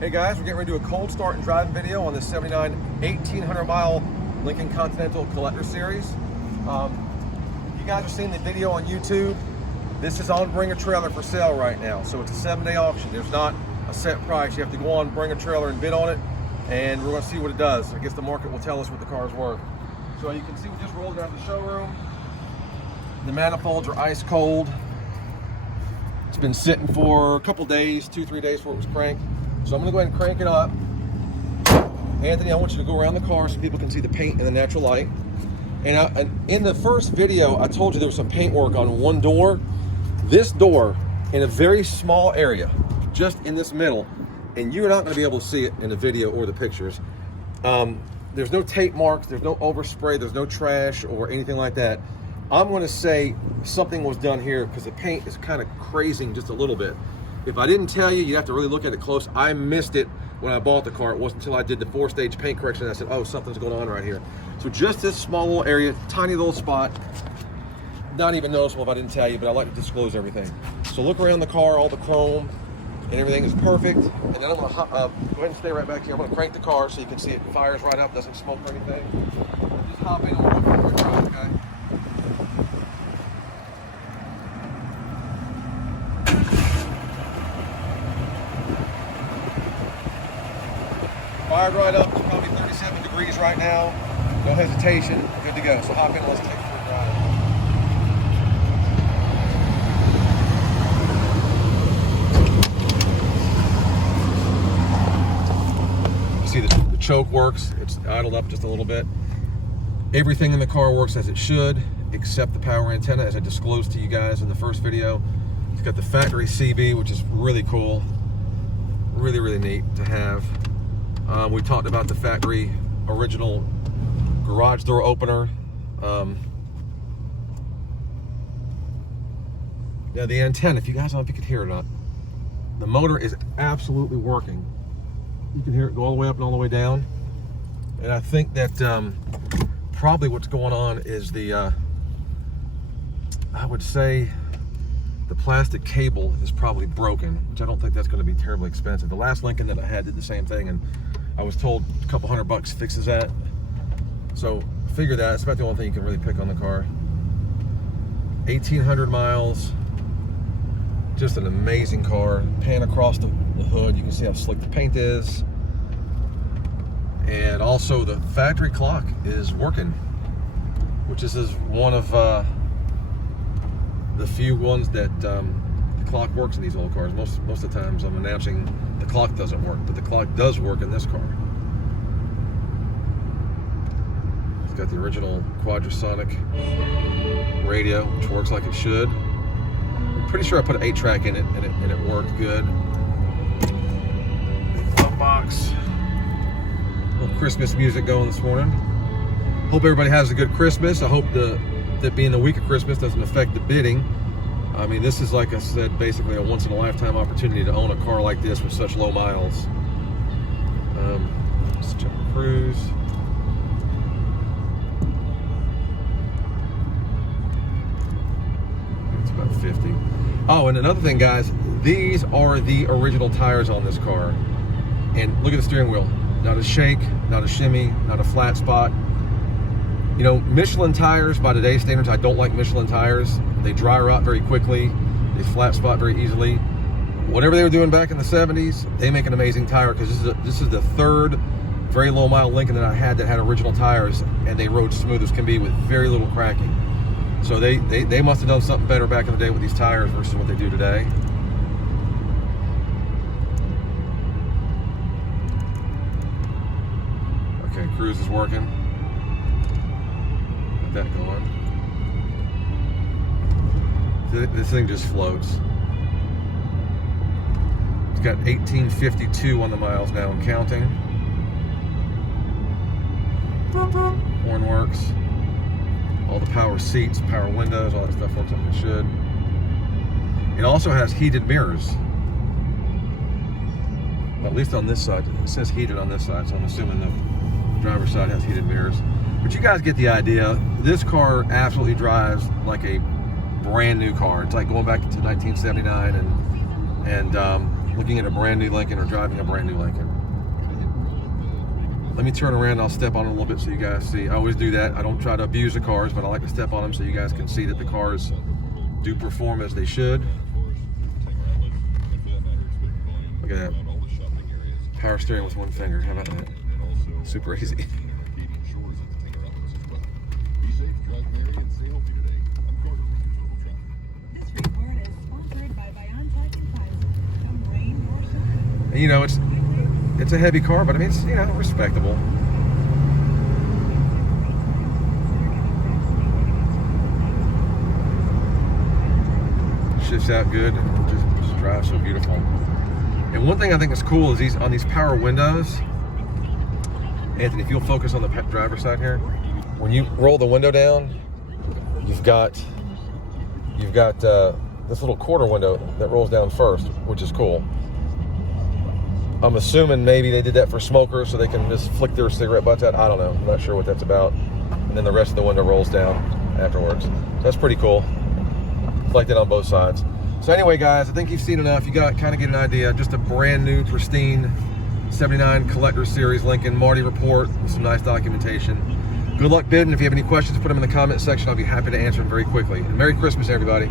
Hey guys, we're getting ready to do a cold start and driving video on this 79 1800 mile Lincoln Continental Collector Series. You guys are seeing the video on YouTube. This is on Bring a Trailer for sale right now. So it's a 7-day auction. There's not a set price. You have to go on Bring a Trailer and bid on it, and we're going to see what it does. I guess the market will tell us what the car is worth. So you can see we just rolled out of the showroom. The manifolds are ice cold. It's been sitting for a couple days, 2-3 days before it was cranked. So I'm gonna go ahead and crank it up. Anthony, I want you to go around the car so people can see the paint in the natural light. And in the first video, I told you there was some paint work on one door. This door, in a very small area, just in this middle, and you're not gonna be able to see it in the video or the pictures. There's no tape marks, there's no overspray, there's no trash or anything like that. I'm gonna say something was done here because the paint is kind of crazing just a little bit. If I didn't tell you, you'd have to really look at it close. I missed it when I bought the car. It wasn't until I did the 4-stage paint correction that I said, oh, something's going on right here. So just this small little area, tiny little spot, not even noticeable if I didn't tell you, but I like to disclose everything. So look around the car, all the chrome and everything is perfect. And then I'm gonna go ahead and stay right back here. I'm gonna crank the car so you can see it fires right up, doesn't smoke or anything. Just hop in and we'll go for a drive, okay? Fired right up, it's probably 37 degrees right now. No hesitation, good to go. So hop in and let's take it for a drive. You see the choke works, it's idled up just a little bit. Everything in the car works as it should, except the power antenna, as I disclosed to you guys in the first video. It's got the factory CB, which is really cool. Really, really neat to have. We talked about the factory original garage door opener. Yeah, the antenna, if you guys don't know if you could hear it or not, the motor is absolutely working. You can hear it go all the way up and all the way down. And I think that probably what's going on is the, I would say the plastic cable is probably broken, which I don't think that's going to be terribly expensive. The last Lincoln that I had did the same thing, and I was told a couple $100 fixes that. So figure that, it's about the only thing you can really pick on the car. 1,800 miles, just an amazing car. Pan across the hood, you can see how slick the paint is. And also the factory clock is working, which is one of the few ones that the clock works in these old cars. Most of the times I'm announcing the clock doesn't work, but the clock does work in this car. It's got the original quadrasonic radio, which works like it should. I'm pretty sure I put an 8-track in it and it worked good. Glove box. A little Christmas music going this morning. Hope everybody has a good Christmas. I hope that being the week of Christmas doesn't affect the bidding. I mean, this is, like I said, basically a once-in-a-lifetime opportunity to own a car like this with such low miles. Let's check the cruise. It's about 50. Oh, and another thing, guys, these are the original tires on this car. And look at the steering wheel. Not a shake, not a shimmy, not a flat spot. You know, Michelin tires, by today's standards, I don't like Michelin tires. They dry rot very quickly. They flat spot very easily. Whatever they were doing back in the 70s, they make an amazing tire, because this is the third very low mile Lincoln that I had that had original tires, and they rode smooth as can be with very little cracking. So they must have done something better back in the day with these tires versus what they do today. Okay, cruise is working. That going. This thing just floats. It's got 1852 on the miles now and counting. Horn works. All the power seats, power windows, all that stuff works like it should. It also has heated mirrors. Well, at least on this side. It says heated on this side, so I'm assuming the driver's side has heated mirrors. But you guys get the idea. This car absolutely drives like a brand new car. It's like going back to 1979 and looking at a brand new Lincoln or driving a brand new Lincoln. Let me turn around and I'll step on it a little bit so you guys see. I always do that. I don't try to abuse the cars, but I like to step on them so you guys can see that the cars do perform as they should. Look at that. Power steering with one finger. How about that? Super easy. You know, it's a heavy car, but I mean, it's, you know, respectable. Shifts out good, just drives so beautiful. And one thing I think is cool is on these power windows. Anthony, if you'll focus on the driver's side here, when you roll the window down, you've got this little quarter window that rolls down first, which is cool. I'm assuming maybe they did that for smokers so they can just flick their cigarette butts out. I don't know. I'm not sure what that's about. And then the rest of the window rolls down afterwards. So that's pretty cool. Like that on both sides. So anyway, guys, I think you've seen enough. You got kind of get an idea. Just a brand new, pristine 79 Collector Series Lincoln Marty report with some nice documentation. Good luck bidding. If you have any questions, put them in the comment section. I'll be happy to answer them very quickly. And Merry Christmas, everybody.